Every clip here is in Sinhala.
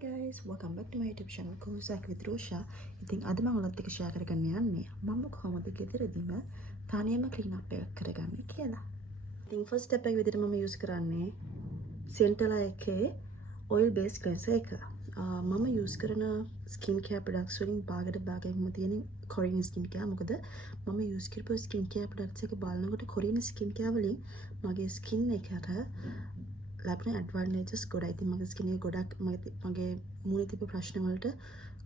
guys, welcome back to my YouTube channel Kosak with Rosha. ඉතින් අද මම ඔයගොල්ලොත් එක්ක share කරගන්න යන්නේ මම කොහොමද ගෙදරදීම තනියම clean up එකක් කරගන්නේ කියලා. ඉතින් first step එක විදිහට මම use කරන්නේ Centella එකේ oil based cleanser එක. මම use කරන skin care products වලින් භාගයක්ම තියෙන Korean skin care. මොකද මම use කරපු skin care products එක බලනකොට Korean skin care වලින් මගේ skin එකට ලැබෙන ඇඩ්වාන්ටේජස් ගොඩයි. ඉතින් මගේ ස්කින් එක ගොඩක් මගේ මූණේ තිබ්බ ප්‍රශ්න වලට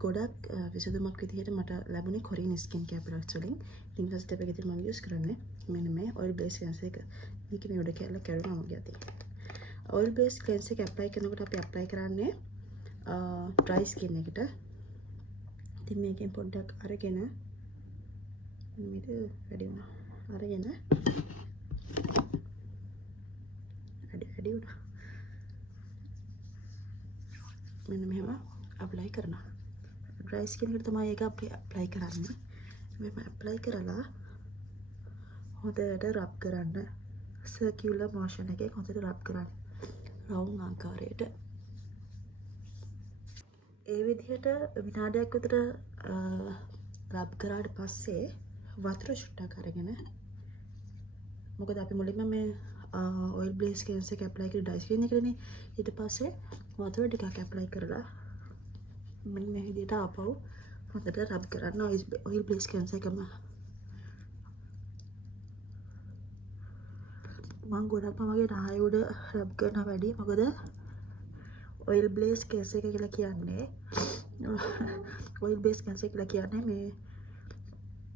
ගොඩක් විසඳුමක් විදිහට මට ලැබුණේ කොරියන් ස්කින් කෙයාර් ප්‍රොඩක්ට්ස් වලින්. ඉතින් ෆස්ට් ස්ටෙප් එක විදිහට මම යූස් කරන්නේ මෙන්න මේ ඔයිල් බේස් ක්ලෙන්සර් එක. මේක මේ උඩ කැල්ල කැඩුනා මගේ අතින්. ඔයිල් බේස් ක්ලෙන්සර් එක ඇප්ලයි කරනකොට අපි ඇප්ලයි කරන්නේ ඩ්‍රයි ස්කින් එකට. ඉතින් මේකෙන් පොඩ්ඩක් අරගෙන මේක වැඩි වුණා. අරගෙන වැඩි වුණා. මෙන්න මෙහෙම ඇප්ලයි කරනවා. ඩ්‍රයි ස්කින් එකට තමයි ඒක ඇප්ලයි කරන්නේ. මෙහෙම ඇප්ලයි කරලා හොඳට රබ් කරන්න. සර්කියුලර් මොෂන් එකේ හොඳට රබ් කරන්න. රවුම් ආකාරයට. ඒ විදිහට විනාඩියක් විතර රබ් කරාට පස්සේ වතුර චුට්ටක් අරගෙන මොකද අපි මුලින්ම මේ oil based cleanser එක apply කරලා dry skin එකනේ. ඊට පස්සේ වතුර ටිකක් apply කරලා මෙන්න මේ විදිහට ආපහු හොඳට රබ් කරන්න oil based cleanser එකම. මම ගොඩක්ම මගේ නහය උඩ රබ් කරනවා වැඩි. මොකද oil based cleanser එක කියලා කියන්නේ oil based cleanser කියලා කියන්නේ මේ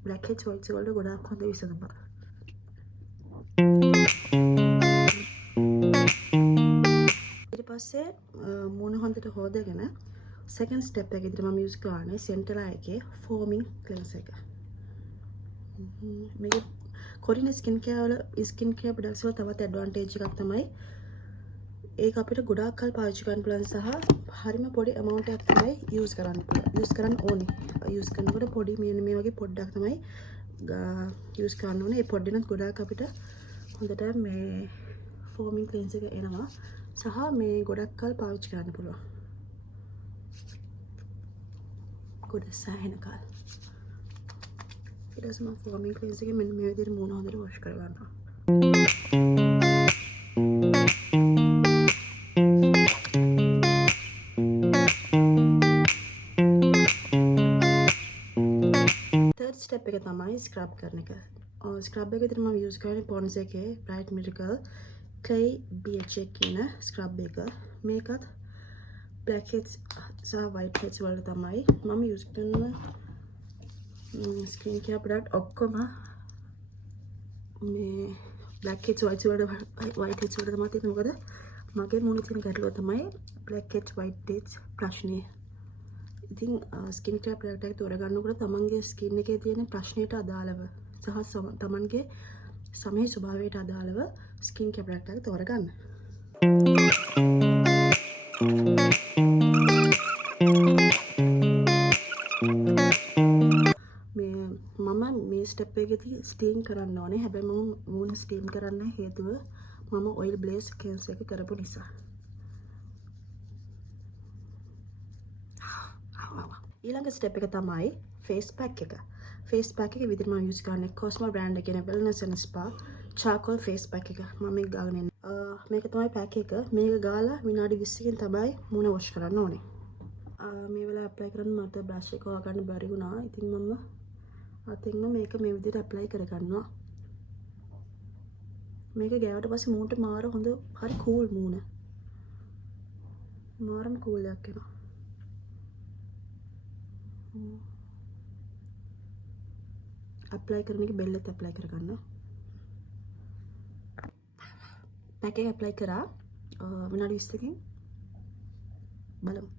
blackheads whites වලට ගොඩක් හොඳ විසඳුමක්. ඊට පස්සේ මූණ හොඳට හොදගෙන second step එක විදිහට මම use කරන්නේ Centella එකේ foaming cleanser එක. මේක Korean skin care products වල තවත් advantage එකක් තමයි ඒක අපිට ගොඩාක් කල් පාවිච්චි කරන්න පුළුවන් සහ හරිම පොඩි amount එකක් තමයි use කරන්න ඕනේ. use කරනකොට පොඩි මේ වගේ පොඩ්ඩක් තමයි use කරන්න ඕනේ. ඒ පොඩ්ඩෙනත් ගොඩාක් අපිට හොඳට මේ foaming cleanser එක එනවා. සහ මේ ගොඩක් කල් පාවිච්චි කරන්න පුළුවන්. ගොඩ සෑහෙන කල්. ඊට පස්සේ මම foaming cleanser එකෙන් මෙන්න මේ විදිහට මූණ හොඳට wash කරගන්නවා. third step එක තමයි scrub කරන එක. scrub එක විදිහට මම use කරන්නේ Pond's එකේ Bright Miracle Clay BHA කියන ස්ක්‍රබ් එක. මේකත් blackheads සහ whiteheads වලට තමයි මම use කරන skin care product ඔක්කොම මේ blackheads whiteheads වලට තමයි තියෙන්නේ. මොකද මගේ මූණේ තියෙන ගැටලුව තමයි blackheads whiteheads ප්‍රශ්නේ. ඉතින් skin care product එක තෝරගන්නකොට තමන්ගේ skin එකේ තියෙන ප්‍රශ්නයට අදාළව සහ තමන්ගේ සමේ ස්වභාවයට අදාළව skin care product එක තෝරගන්න. මම මේ ස්ටෙප් එකේදී ස්ටීම් කරන්න ඕනේ. හැබැයි මම මූණ ස්ටීම් කරන්න හේතුව මම oil based cleanser එක කරපු නිසා. ඊළඟ ස්ටෙප් එක තමයි face pack එක. face pack එක විදිහට මම use කරන්නේ Cosmo brand එකේ wellness and spa charcoal face pack එක. මම මේක ගාගෙන ඉන්නේ. මේක තමයි pack එක. මේක ගාලා විනාඩි 20කින් තමයි මූණ wash කරන්න ඕනේ. මේ වෙලාව apply කරන්න මට brush එක හොයාගන්න බැරි වුණා. ඉතින් මම අතින්ම මේක මේ විදිහට apply කරගන්නවා. මේක ගෑවට පස්සේ මූණට මාර හොඳ හරි cool මූණ. මාරම cool එකක් එනවා. apply කරන එක බෙල්ලෙත් apply කරගන්න. pack එක apply කරා විනාඩි 20කින් බලමු.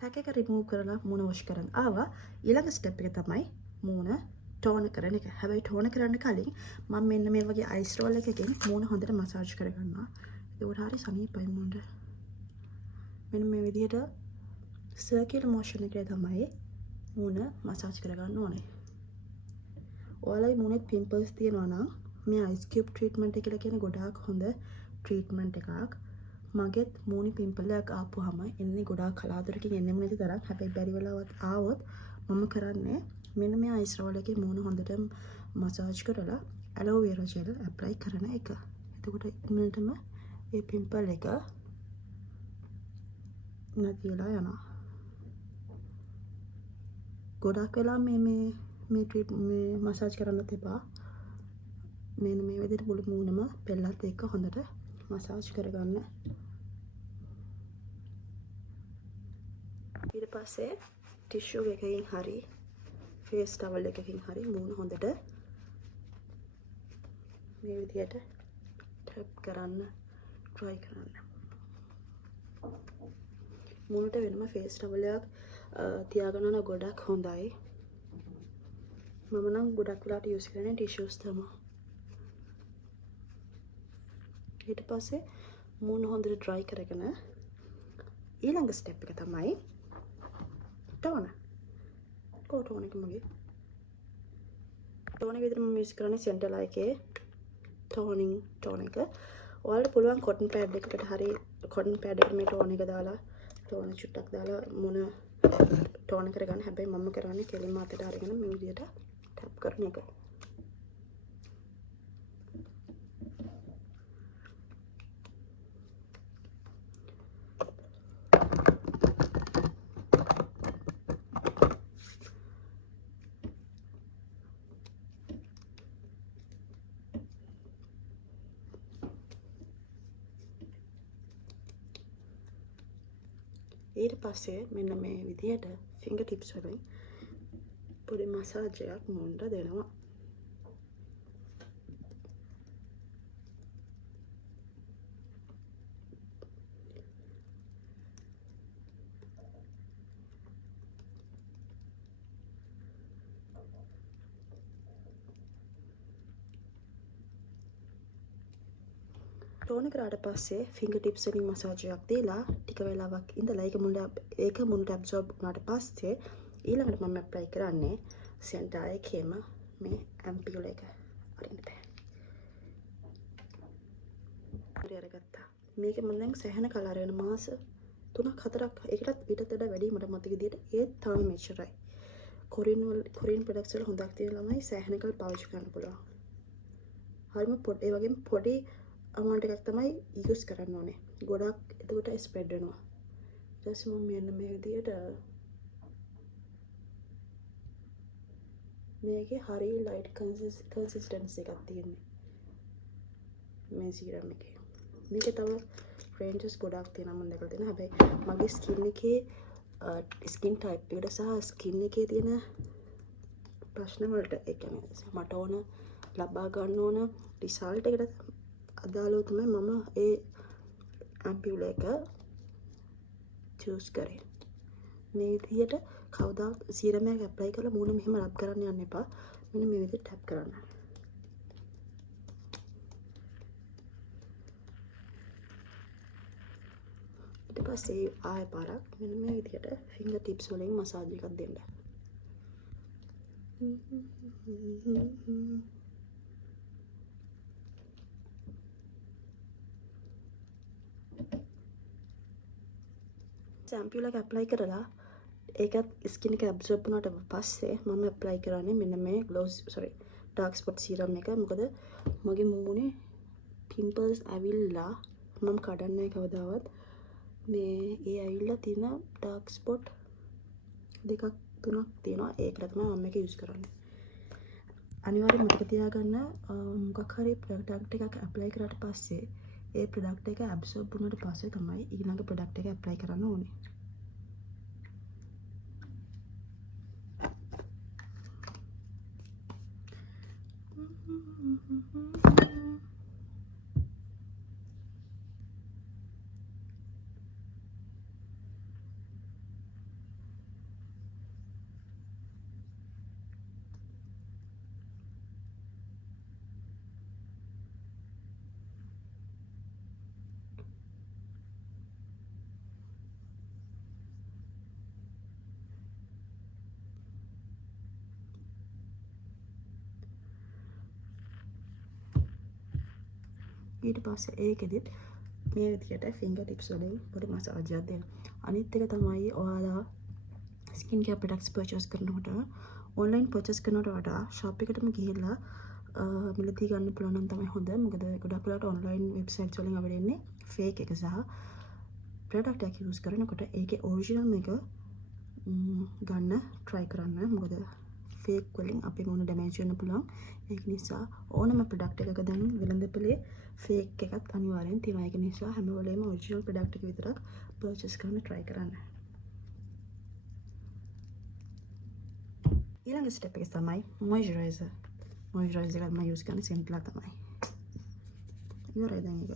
pack එක remove කරලා මූණ wash කරන්න ආවා. ඊළඟ step එක තමයි මූණ tone කරන එක. හැබැයි tone කරන්න කලින් මම මෙන්න මේ වගේ ice roll එකකින් මූණ හොඳට massage කරගන්නවා. ඒකට හරි සනීපයි මූණට. මෙන්න මේ විදිහට circular motion එකේ තමයි මූණ massage කරගන්න ඕනේ. ඔයාලගේ මූණේ pimples තියෙනවා නම් මේ ice cube treatment එක කියලා කියන ගොඩාක් හොඳ treatment එකක්. මගෙත් මූණේ පිම්පල් එකක් ආපුවාම එන්නේ ගොඩාක් කලාතුරකින් එන්නෙම නැති තරම්. හැබැයි බැරි වෙලාවත් ආවොත් මම කරන්නේ මෙන්න මේ අයිස් රෝල් එකේ මූණ හොඳට මසාජ් කරලා ඇලෝවෙරා ජෙල් ඇප්ලයි කරන එක. එතකොට ඉක්මනටම මේ පිම්පල් එක නැති වෙලා යනවා. ගොඩක් වෙලා මේ මසාජ් කරන්නත් එපා. මෙන්න මේ විදිහට මුළු මූණම පෙල්ලත් එක්ක හොඳට මසාජ් කරගන්න. ඊට පස්සේ ටිෂු එකකින් හරි ෆේස් ටවල් එකකින් හරි මූණ හොඳට මේ විදිහට ටැප් කරන්න try කරන්න. මූණට වෙනම ෆේස් ටවල් එකක් තියාගන්න නම් ගොඩක් හොඳයි. මම නම් ගොඩක් වෙලාට යූස් කරන්නේ ටිෂුස් තමයි. ඊට පස්සේ මූණ හොඳට dry කරගෙන ඊළඟ ස්ටෙප් එක තමයි ටෝනර්. ටෝනර් එක මගේ ටෝනර් එක විතර මම යූස් කරන්නේ සෙන්ටර්ලා එකේ ටෝන් එක. ඔයාලට පුළුවන් කොටන් පෑඩ් එකකට හරි කොටන් පෑඩ් එකට මේ ටෝන් එක දාලා ටෝනර් චුට්ටක් දාලා මූණ ටෝනර් කරගන්න. හැබැයි මම කරන්නේ කෙලින්ම අතට අරගෙන මේ විදිහට ටැප් කරන එක. ඊට පස්සේ මෙන්න මේ විදිහට ෆින්ගර් ටිප්ස් වලින් පොඩි මසාජ් එකක් මුණ්ඩ දෙනවා. ටෝනර් කරාට පස්සේ ෆින්ගර් ටිප්ස් වලින් මසාජ් එකක් දීලා ටික වෙලාවක් ඉඳලා ඒක මුණට ඇබ්සෝබ් වුණාට පස්සේ ඊළඟට මම ඇප්ලයි කරන්නේ සෙන්ටර් එකේම මේ ඇම්පියුල් එක අරින්න බෑ. හරි අරගත්තා. මේක මම දැන් සැහැණ කලර් වෙන මාස 3-4ක් ඒකටත් ඊටත් වඩා වැඩි මට මතක විදියට ඒත් තාම මෙච්චරයි. කොරියන් ප්‍රොඩක්ට්ස් වල හොඳක් තියෙන ළමයි සැහැණ කල් පාවිච්චි කරන්න පුළුවන්. හරිම ඒ වගේම පොඩි amount එකක් තමයි යූස් කරන්න ඕනේ. ගොඩක් එතකොට ස්ප්‍රෙඩ් වෙනවා. ඊට පස්සේ මම මෙන්න මේ විදියට මේකේ හරිය ලයිට් කන්සිස්ටන්සි එකක් තියෙන්නේ. මේ සීරම් එකේ. මේකේ තව රේන්ජස් ගොඩක් තියෙනවා මම දැකලා තියෙනවා. හැබැයි මගේ ස්කින් එකේ ස්කින් ටයිප් එකට සහ ස්කින් එකේ තියෙන ප්‍රශ්න වලට ඒ කියන්නේ මට ඕන ලබා ගන්න ඕන රිසල්ට් එකට අදාළව තමයි මම ඒ ඇම්පියුල් එක චූස් කරේ. මේ විදිහට කවදාවත් සීරම් එකක් ඇප්ලයි කරලා මූණ මෙහෙම රබ් කරන්න යන්න එපා. මෙන්න මේ විදිහට ටැප් කරන්න. ඊට පස්සේ ආයෙ පාරක් මෙන්න මේ විදිහට ෆින්ගර් ටිප්ස් වලින් මසාජ් එකක් දෙන්න. ඇම්පියුල් එක ඇප්ලයි කරලා ඒකත් ස්කින් එක ඇබ්සෝබ් වුණාට පස්සේ මම ඇප්ලයි කරන්නේ මෙන්න මේ ඩාර්ක් ස්පොට් සීරම් එක. මොකද මගේ මූණේ පිම්පල්ස් ඇවිල්ලා මම කඩන්නේ කවදාවත් මේ ඒ ඇවිල්ලා තියෙන ඩාර්ක් ස්පොට් 2-3ක් තියෙනවා. ඒකට තමයි මම මේක යූස් කරන්නේ. අනිවාර්යෙන් මතක තියාගන්න මොකක් හරි ප්‍රොඩක්ට් එකක් ඇප්ලයි කරාට පස්සේ ඒ ප්‍රොඩක්ට් එක ඇබ්සෝබ් වුණාට පස්සේ තමයි ඊළඟ ප්‍රොඩක්ට් එක ඇප්ලයි කරන්න ඕනේ. ඊට පස්සේ ඒකෙදිත් මේ විදිහට ෆින්ගර් ටිප්ස් වලින් පොඩි මසාජ් එකක් දෙන්න. අනිත් එක තමයි ඔයාලා ස්කින් කෙයාර් ප්‍රොඩක්ට්ස් පර්චේස් කරනකොට ඔන්ලයින් පර්චේස් කරනවට වඩා ෂොප් එකටම ගිහිල්ලා මිලදී ගන්න පුළුවන් නම් තමයි හොඳ. මොකද ගොඩක් වෙලාවට ඔන්ලයින් වෙබ්සයිට්ස් වලින් අපිට එන්නේ ෆේක් එක සහ ප්‍රොඩක්ට් එක යූස් කරනකොට ඒකේ ඔරිජිනල් එක ගන්න try කරන්න. මොකද ෆේක් වලින් අපේ මොන ඩැමේජ් වෙන්න පුළුවන්. ඒක නිසා ඕනම ප්‍රොඩක්ට් එකක දැන් වෙළඳපොලේ ෆේක් එකත් අනිවාර්යෙන් තියෙනවා. ඒක නිසා හැම වෙලේම ඔරිජිනල් ප්‍රොඩක්ට් එක විතරක් පර්චේස් කරන්න try කරන්න. ඊළඟ ස්ටෙප් එක තමයි මොයිස්චරයිසර්. මොයිස්චරයිසර් එකක් මම යූස් කරන්නේ සිම්ප්ලා තමයි. ඉවරයි දැන් ඒක.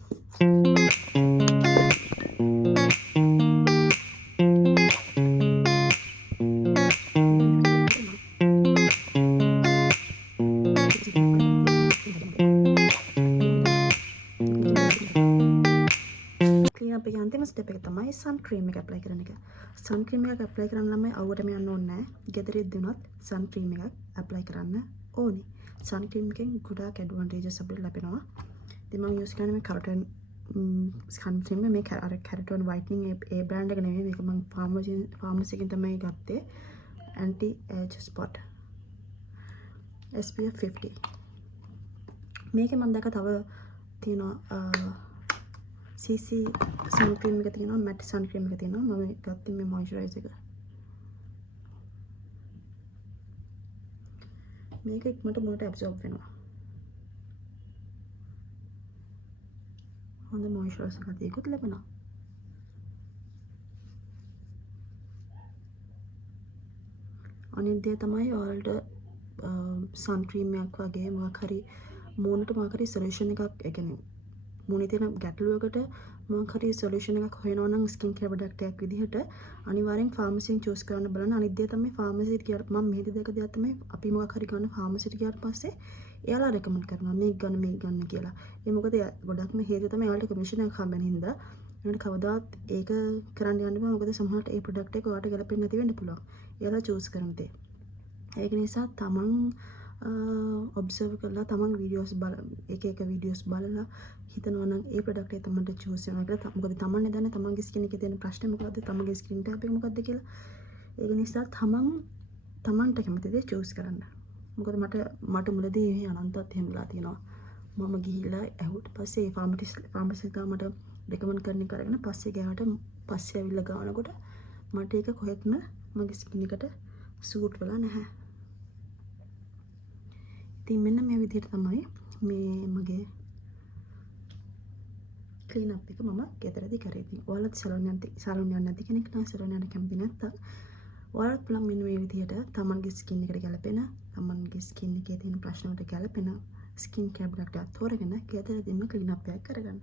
ක්ලීන් අප් එකේ අන්තිම ස්ටෙප් එක තමයි සන් ක්‍රීම් එක ඇප්ලයි කරන එක. සන් ක්‍රීම් එකක් ඇප්ලයි කරන්න නම් අවුවටම යන්න ඕනේ නැහැ. ගෙදරින් දුනත් සන් ක්‍රීම් එකක් ඇප්ලයි කරන්න ඕනේ. සන් ක්‍රීම් එකෙන් ගොඩාක් ඇඩ්වාන්ටේජස් අපිට ලැබෙනවා. ඉතින් මම යූස් කරන්නේ මේ කරටන් සන් ක්‍රීම් එක. මේ කරටන් වයිටනින් ඒ බ්‍රෑන්ඩ් එක නෙමෙයි. මේක මම ෆාමසි එකෙන් තමයි ගත්තේ. Anti age spot SPF 50. මේකේ මම දැක්ක තව තියෙනවා CC සන් ක්‍රීම් එක තියෙනවා, මැට් සන් ක්‍රීම් එක තියෙනවා. මම ගත්තේ මේ මොයිස්චරයිසර් එක. මේක ඉක්මනට මොනට ඇබ්සෝබ් වෙනවා. හොඳ මොයිස්චරයිසර් එකක් ඒකත් ලැබෙනවා. අනිත් දේ තමයි ඔයාලට සන් ක්‍රීම් එකක් වගේ මොකක් හරි මූණට මොකක් හරි සොලියුෂන් එකක්, ඒ කියන්නේ මූණේ තියෙන ගැටලුවකට මොකක් හරි සොලියුෂන් එකක් හොයනවා නම් ස්කින් කෙයාර් ප්‍රොඩක්ට් එකක් විදිහට අනිවාර්යෙන් ෆාමසියෙන් චූස් කරන්න බලන්න. අනිත් දේ තමයි ෆාමසියට ගියාට මම මෙහෙදි දැක දෙයක් තමයි අපි මොකක් හරි ගන්න ෆාමසියට ගියාට පස්සේ එයාලා රෙකමන්ඩ් කරනවා මේක ගන්න කියලා. ඒ මොකද ගොඩක්ම හේතුව තමයි එයාලට කමිෂන් එකක් හම්බෙන හින්දා. ඒකට කවදාවත් ඒක කරන්න යන්න බෑ. මොකද සමහරට ඒ ප්‍රොඩක්ට් එක ඔයාලට ගැලපෙන්නේ නැති වෙන්න පුළුවන්. එයාලා චූස් කරන දේ. ඒක නිසා තමන් ඔබ්සර්ව් කරලා තමන් වීඩියෝස් එක වීඩියෝස් බලලා හිතනවා නම් ඒ ප්‍රොඩක්ට් එක තමන්ට චූස් වෙනවා කියලා. මොකද තමන්නේ දන්නේ තමන්ගේ ස්කින් එකේ තියෙන ප්‍රශ්නේ මොකද්ද, තමන්ගේ ස්කින් ටයිප් එක මොකද්ද කියලා. ඒක නිසා තමන්ට කැමති දේ චූස් කරන්න. මොකද මට මුලදී මේ අනන්තත් එහෙම වෙලා තියෙනවා. මම ගිහිල්ලා ඇහුවට පස්සේ ෆාමසිස්ට් එක මට රෙකමන්ඩ් කරන එක අරගෙන පස්සේ ගියාට පස්සේ ඇවිල්ලා ගානකොට මට ඒක කොහෙත්ම මගේ ස්කින් එකට සූට් වෙලා නැහැ. ඉතින් මෙන්න මේ විදිහට තමයි මේ මගේ ක්ලීන් අප් එක මම ගෙදරදී කරේ. ඉතින් ඔයාලත් සැලොන් යන්න නැති කෙනෙක් නම් සැලොන් යන්න කැමති නැත්නම් ඔයාලත් පුළුවන් මෙන්න මේ විදිහට තමන්ගේ ස්කින් එකට ගැලපෙන, තමන්ගේ ස්කින් එකේ තියෙන ප්‍රශ්න වලට ගැලපෙන ස්කින් කෙයාර් ප්‍රොඩක්ට් එකක් තෝරගෙන ගෙදරදීම ක්ලීන් අප් එකක් කරගන්න.